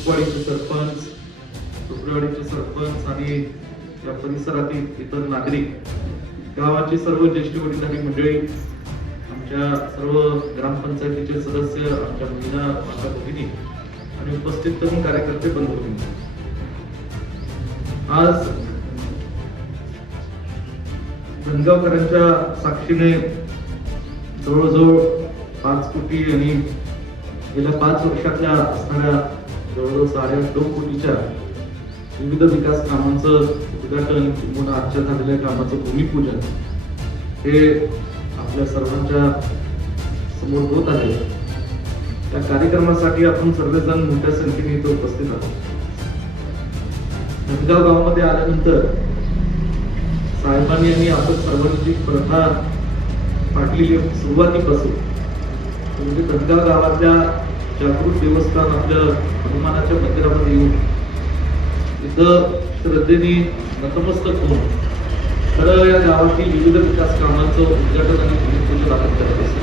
कुकवाडीचे सरपंच सुपरेवाडीचे सरपंच आणि या परिसरातील इतर नागरिक गावाची सर्व ज्येष्ठ वडीलधारी मंडळी आमच्या सर्व ग्रामपंचायतीचे सदस्य आमच्या महिला माता भगिनी आणि उपस्थित तरुण कार्यकर्ते बंधू आज धनगावकरांच्या साक्षीने जवळजवळ पाच कोटी आणि गेल्या पाच वर्षातल्या असणाऱ्या जवळजवळ साडेआठ दोन कोटीच्या विविध विकास कामांचं उद्घाटन किंवा आजच्या झालेल्या कामाचं भूमिपूजन हे आपल्या सर्वांच्या समोर होत आहे. त्या कार्यक्रमासाठी आपण सर्वजण मोठ्या संख्येने इथं उपस्थित आहोत. धनगाव गावामध्ये आल्यानंतर साहेबांनी यांनी आपण सर्वांची जी प्रथा पाठलेली सुरुवातीपासून म्हणजे धनगाव गावातल्या जागृत देवस्थान आपल्या हनुमानाच्या मंदिरामध्ये येऊन इथं श्रद्धेने नतमस्तक होऊन खरं या गावातील विविध विकास कामांचं उद्घाटन आणि भूमिपूजन आपण करत असतो.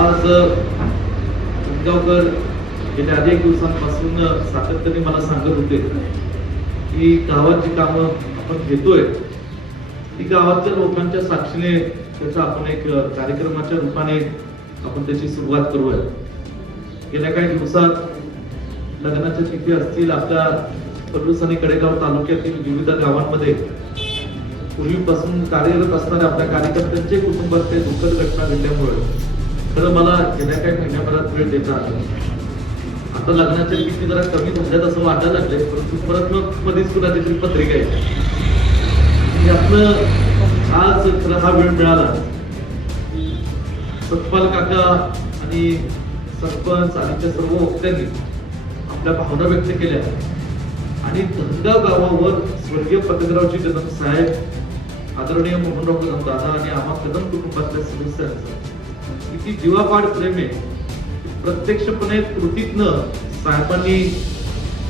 आज धनगावकर गेल्या अनेक दिवसांपासून सातत्याने मला सांगत होते की गावात जी कामं आपण घेतोय. ती गावातल्या लोकांच्या साक्षीने त्याचा आपण एक कार्यक्रमाच्या रूपाने आपण त्याची सुरुवात करूया. गेल्या काही दिवसात लग्नाच्या तिथी असतील आपल्या पलूस आणि कडेगाव तालुक्यातील विविध गावांमध्ये. पूर्वीपासून कार्यरत असणाऱ्या आपल्या कार्यकर्त्यांचे कुटुंबात काही दुःखद घटना घडल्यामुळे खरं मला गेल्या काही महिन्याभरात वेळ देता आला आता लग्नाच्या तिथी जरा कमी झाल्यात असं वाटायला लागले परंतु परत मग मध्येच कुणाची तरी पत्रिका आहे म्हणजे यातनं आज खरं हा वेळ मिळाला. सतपाल काका आणि सरपंच आधीच्या सर्व वक्त्यांनी आपल्या भावना व्यक्त केल्या. आणि धनगाव गावावर स्वर्गीय पतंगरावजी कदम साहेब आदरणीय मोहनराव कदम दादा आणि आम्हा कदम कुटुंबातल्या सदस्यांचं. किती जीवापाड प्रेम आहे. प्रत्यक्षपणे कृतीतनं साहेबांनी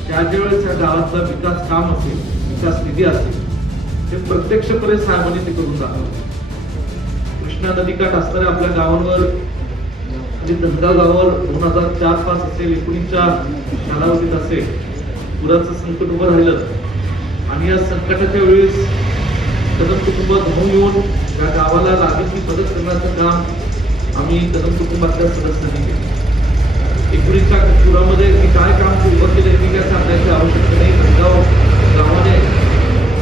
त्या ज्यावेळेस या गावातला विकास काम असेल विकास निधी असेल ते प्रत्यक्षपणे साहेबांनी ते करून दाखवलं. कृष्णा नदीकाठ असणाऱ्या आपल्या गावांवर म्हणजे धनगाव गावावर दोन हजार चार पाच असेल एकोणीसच्या कालावधीत असेल पुराचं संकट उभं राहिलं. आणि या संकटाच्या वेळेस कदम कुटुंब धावून येऊन या गावाला लागेल ती मदत करण्याचं काम आम्ही कदम कुटुंबातल्या सदस्यांनी केलं. एकोणीसच्या पुरामध्ये मी काय काम सुरुवात केलं मी काय सांगायची आवश्यकता नाही. धनगाव गावाने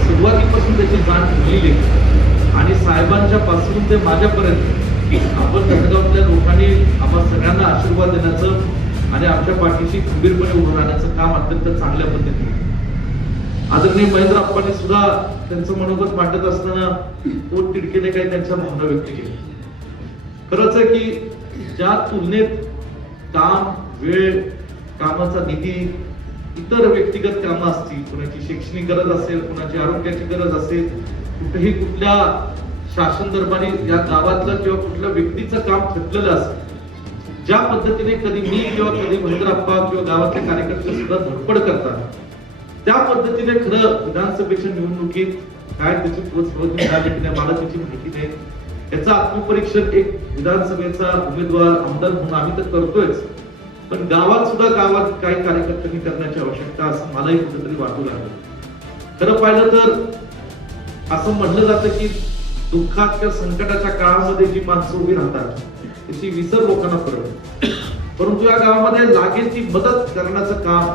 सुरुवातीपासून त्याची जाण ठेवलेली आणि साहेबांच्या पासून ते माझ्यापर्यंत आपण धनगावातल्या लोकांनी आपण सगळ्यांना आशीर्वाद देण्याचं आणि आमच्या पाठीशी खंबीरपणे उभं राहण्याचं काम अत्यंत चांगल्या पद्धतीने आदरणीय महेंद्र आप्पांनी सुद्धा त्यांचं मनोगत मांडत असताना पोट तिडकेने काही त्यांच्या भावना व्यक्त केल्या. खरंच आहे की ज्या तुलनेत काम वेळ कामाचा निधी इतर व्यक्तिगत कामं असतील कुणाची शैक्षणिक गरज असेल कुणाची आरोग्याची गरज असेल कुठेही कुठल्या शासन दरबारी या गावातलं किंवा कुठल्या व्यक्तीचं काम खटलेलं असेल ज्या पद्धतीने कधी मी किंवा कधी महेंद्रप्पा किंवा गावातले कार्यकर्ते सुद्धा धडपड करतात त्या पद्धतीने खरं विधानसभेच्या निवडणुकीत काय त्याची पोचपावती मिळाली की नाही मला त्याची माहिती नाही. याचं आत्मपरीक्षण एक विधानसभेचा उमेदवार आमदार म्हणून आम्ही तर करतोयच. पण गावात सुद्धा गावात काही कार्यकर्त्यांनी करण्याची आवश्यकता असं मलाही कुठेतरी वाटू लागलं. खरं पाहिलं तर असं म्हणलं जातं की दुःखात किंवा संकटाच्या काळामध्ये जी माणसं उभी राहतात त्याची विसर लोकांना पडत परंतु या गावामध्ये लागेल ती मदत करण्याचं काम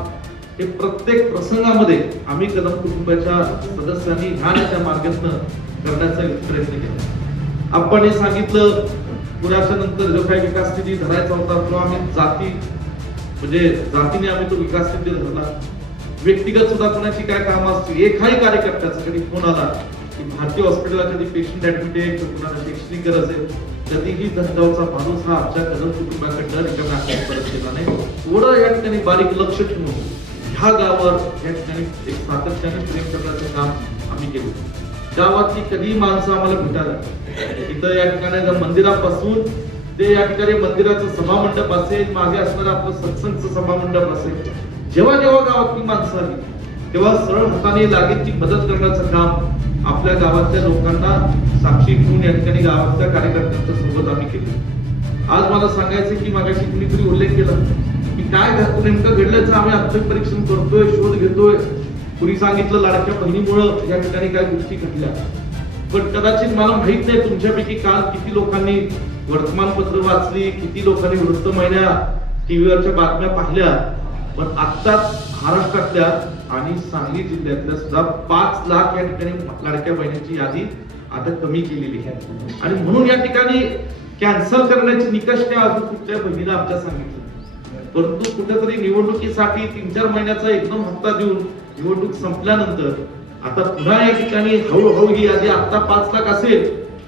हे प्रत्येक प्रसंगामध्ये आम्ही कदम कुटुंबाच्या सदस्यांनी ह्या त्या मार्गातनं करण्याचा प्रयत्न केला. आपण हे सांगितलं पुराच्या नंतर जो काही विकास निधी धरायचा होता तो आम्ही जाती म्हणजे जातीने आम्ही तो विकास निधी धरला. व्यक्तिगत सुद्धा कोणाची काय कामं असतील एकाही कार्यकर्त्याचं कधी फोन आला की भारतीय हॉस्पिटलला कधी पेशंट ऍडमिट आहे कुणाला शैक्षणिक गरज आहे. कधीही धनगावचा माणूस हा आमच्या कदम कुटुंबाकडनं रिकाम्या हाताने परत केला नाही. थोडं या ठिकाणी बारीक लक्ष ठेवून ह्या गावावर या ठिकाणी एक सातत्याने प्रेम करण्याचं काम आम्ही केलं. गावातली कधी माणसं आम्हाला भेटायला इथं या ठिकाणी मंदिरापासून ते या ठिकाणी मंदिराचं सभामंडप असेल मागे असणारं आपलं सत्संगचं सभामंडप असेल जेव्हा जेव्हा गावातली माणसं आली तेव्हा सरळ हाताने लागेल ती मदत करण्याचं काम आपल्या गावातल्या लोकांना साक्षी घेऊन या ठिकाणी गावातल्या कार्यकर्त्यांच्या सोबत आम्ही केलं. आज मला सांगायचं की मागाशी कुणीतरी उल्लेख केला. की काय घ- नेमकं घडल्याचं आम्ही आत्म परीक्षण करतोय शोध घेतोय. कुणी सांगितलं लाडक्या बहिणीमुळं या ठिकाणी काय गोष्टी घडल्या. पण कदाचित मला माहीत नाही तुमच्यापैकी काल किती लोकांनी वर्तमानपत्र वाचली किती लोकांनी वृत्तवाहिन्या टीव्हीवरच्या बातम्या पाहिल्या. पण आत्ताच महाराष्ट्रातल्या आणि सांगली जिल्ह्यातल्या सुद्धा पाच लाख या ठिकाणी लाडक्या बहिणीची यादी आता कमी केलेली आहे. आणि म्हणून या ठिकाणी कॅन्सल करण्याचे निकष काय अजून कुठल्या बहिणीला आमच्या सांगितलं परंतु कुठेतरी निवडणुकीसाठी तीन चार महिन्याचा एकदम हप्ता देऊन निवडणूक संपल्यानंतर आता पुन्हा या ठिकाणी हळूहळू ही यादी आता पाच लाख असेल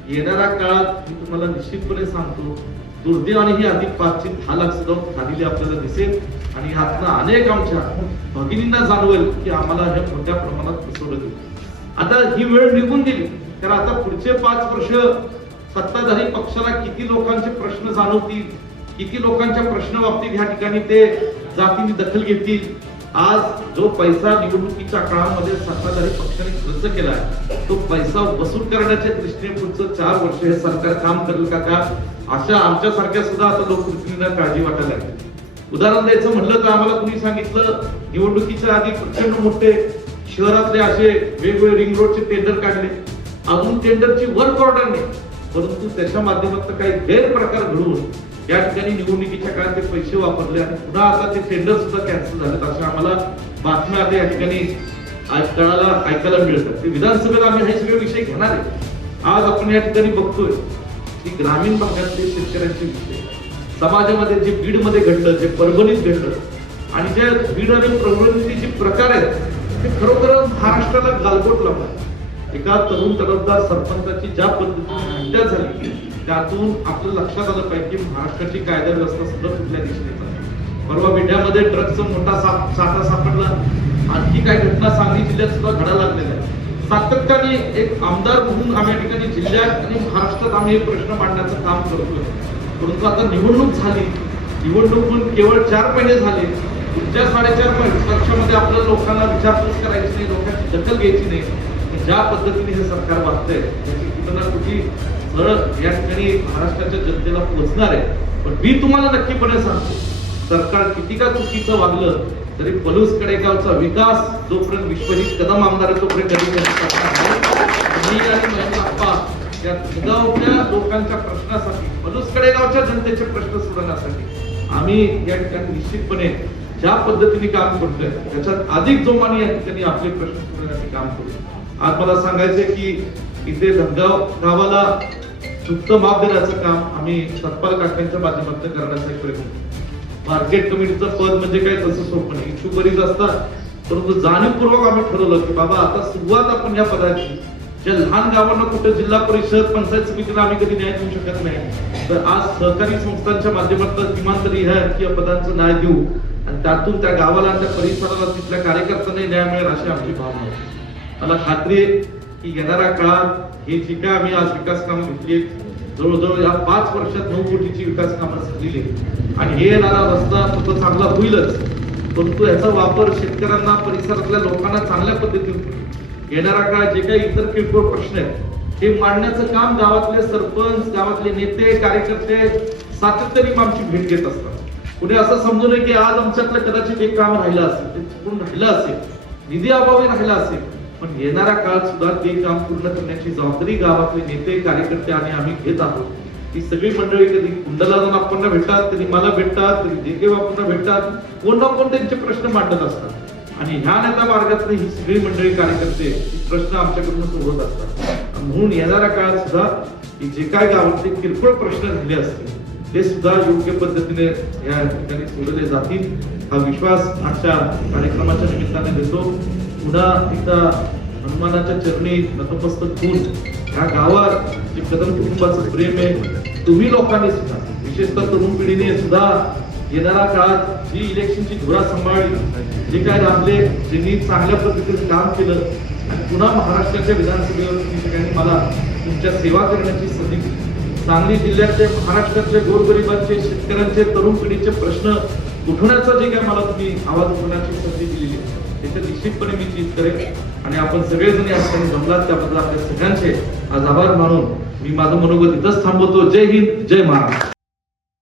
येणाऱ्या काळात मी तुम्हाला निश्चितपणे सांगतो दुर्दैवाने ही यादी पाचशे दहा लाख सुद्धा झालेली आपल्याला दिसेल. आणि ह्यातनं अनेक आमच्या भगिनींना जाणवेल की आम्हाला हे मोठ्या प्रमाणात फसवलं गेलं. आता ही वेळ निघून गेली तर आता पुढचे पाच वर्ष सत्ताधारी पक्षाला किती लोकांचे प्रश्न जाणवतील किती लोकांच्या प्रश्न बाबतीत ह्या ठिकाणी ते जातीने दखल घेतील. आज जो पैसा निवडणुकीच्या काळामध्ये सत्ताधारी पक्षाने खर्च केलाय तो पैसा वसूल करण्याच्या दृष्टीने पुढचं चार वर्ष हे सरकार काम करेल का का? अशा आमच्यासारख्या सुद्धा आता लोकप्रतिनिधींना काळजी वाटायला लागली. उदाहरण द्यायचं म्हणलं तर आम्हाला कुणी सांगितलं निवडणुकीच्या आधी प्रचंड मोठे शहरातले असे वेगवेगळे रिंग रोडचे टेंडर काढले. अजून टेंडरची वर्क ऑर्डर नाही. परंतु त्याच्या माध्यमातून काही गैरप्रकार घडून या ठिकाणी निवडणुकीच्या काळात ते पैसे वापरले आणि पुन्हा आता ते टेंडर सुद्धा कॅन्सल झालेत अशा आम्हाला बातम्या आता या ठिकाणी आज कळाला ऐकायला मिळतात. ते विधानसभेत आम्ही हे सगळे विषय घेणार आहे. आज आपण या ठिकाणी बघतोय की ग्रामीण भागातले शेतकऱ्यांचे विषय. समाजामध्ये जे बीडमध्ये घडलं जे परभणीत घडलं आणि जे बीड आणि परभणीचे जे प्रकार आहेत ते खरोखर महाराष्ट्राला गालबोट लावतात. एका तरुण तडफदार सरपंचाची ज्या पद्धतीने हत्या झाली त्यातून आपलं लक्षात आलं पाहिजे की महाराष्ट्राची कायदा व्यवस्था सुद्धा कुठल्या दिशेने चालली. परवा विड्यामध्ये ड्रग्जचा मोठा साठा सापडला. आणखी काही घटना सांगली जिल्ह्यात सुद्धा घडा लागलेल्या आहेत. सातत्याने एक आमदार म्हणून आम्ही या ठिकाणी जिल्ह्यात आणि महाराष्ट्रात आम्ही हे प्रश्न मांडण्याचं काम करतोय. परंतु आता निवडणूक झाली. निवडणूक पण केवळ चार महिने झाले. पुढच्या साडेचार महिने- आपल्या लोकांना विचारपूस करायची नाही लोकांची दखल घ्यायची नाही. ज्या पद्धतीने हे सरकार वागतंय त्याची कुठं ना कुठे या ठिकाणी महाराष्ट्राच्या जनतेला पोहोचणार आहे. पण मी तुम्हाला नक्कीपणे सांगतो सरकार किती का चुकीचं वागलं तरी पलूस कडेगावचा विकास जोपर्यंत विश्वजित कदम आमदार तोपर्यंत या गावच्या लोकांच्या प्रश्नासाठी पलूस कडेगावच्या जनतेचे प्रश्न सोडवण्यासाठी आम्ही या ठिकाणी निश्चितपणे ज्या पद्धतीने काम करतोय त्याच्यात अधिक जोमाने या ठिकाणी आपले प्रश्न सोडवण्याचे काम करू. आज मला सांगायचंय की इथे धनगाव गावाला सुप्त माप देण्याचं काम आम्ही सतपाल काकांच्या माध्यमातून करण्याचा प्रयत्न मार्केट कमिटीचं पद म्हणजे काय तसं सोपं नाही. इच्छुक बरीच असतात. परंतु जाणीवपूर्वक आम्ही ठरवलं की बाबा आता सुरुवात आपण या पदाची ज्या लहान गावांना कुठं जिल्हा परिषद पंचायत समितीला आम्ही कधी न्याय देऊ शकत नाही. तर आज सहकारी संस्थांच्या माध्यमातून किमान तरी ह्या राजकीय पदांचं न्याय देऊ आणि त्यातून त्या गावाला आणि त्या परिसराला तिथल्या कार्यकर्त्यांना न्याय मिळेल अशी आमची भावना आहे. मला खात्री आहे की येणाऱ्या काळात हे जी काय आम्ही आज विकास कामं घेतली जवळजवळ या पाच वर्षात नऊ कोटीची विकास कामं झालेली आहेत. आणि हे येणारा रस्ता तो चांगला होईलच परंतु याचा वापर शेतकऱ्यांना परिसरातल्या लोकांना चांगल्या पद्धतीने येणारा काळ जे काही इतर किरकोळ प्रश्न आहेत हे मांडण्याचं काम गावातले सरपंच गावातले नेते कार्यकर्ते सातत्याने आमची भेट घेत असतात. कुणी असं समजू नये की आज आमच्यातलं कदाचित एक काम राहिलं असेल ते चुकून राहिलं असेल निधी अभावी राहिला असेल पण येणारा काळात सुद्धा ते काम पूर्ण करण्याची जबाबदारी गावातले नेते कार्यकर्ते आणि आम्ही घेत आहोत. ही सगळी मंडळी कधी कुंडला जाऊन आपण भेटतात कधी मला भेटतात कधी देगे बापूंना भेटतात कोण ना कोण त्यांचे प्रश्न मांडत असतात. आणि ह्या नेता मार्गातले ही सगळी मंडळी कार्यकर्ते प्रश्न आमच्याकडून सोडवत असतात. म्हणून येणाऱ्या काळात सुद्धा जे काय गावातले किरकोळ प्रश्न झाले असतील ते सुद्धा योग्य पद्धतीने या ठिकाणी सोडवले जातील. हा विश्वास आजच्या कार्यक्रमाच्या निमित्ताने देतो. पुन्हा एकदा हनुमानाच्या चरणी नतमस्तक होऊन या गावात जे कदम कुटुंबाचं प्रेम आहे तुम्ही लोकांनी सुद्धा विशेषतः तरुण पिढीने सुद्धा येणाऱ्या काळात जी इलेक्शनची धुरा सांभाळली जे काय राबले ज्यांनी चांगल्या पद्धतीने काम केलं पुन्हा महाराष्ट्राच्या विधानसभेवर सगळ्यांनी मला तुमच्या सेवा करण्याची संधी सांगली जिल्ह्यातले महाराष्ट्रातले गोरगरिबांचे शेतकऱ्यांचे तरुण पिढीचे प्रश्न उठवण्याचा जे काय मला तुम्ही आवाज उठवण्याची संधी दिलेली आहे त्याच्यात निश्चितपणे मी चीज करेन. आणि आपण सगळेजण या ठिकाणी जमलात त्याबद्दल आपल्या सगळ्यांचे आज आभार मानून मी माझं मनोगत इथंच थांबवतो. जय हिंद जय महाराष्ट्र.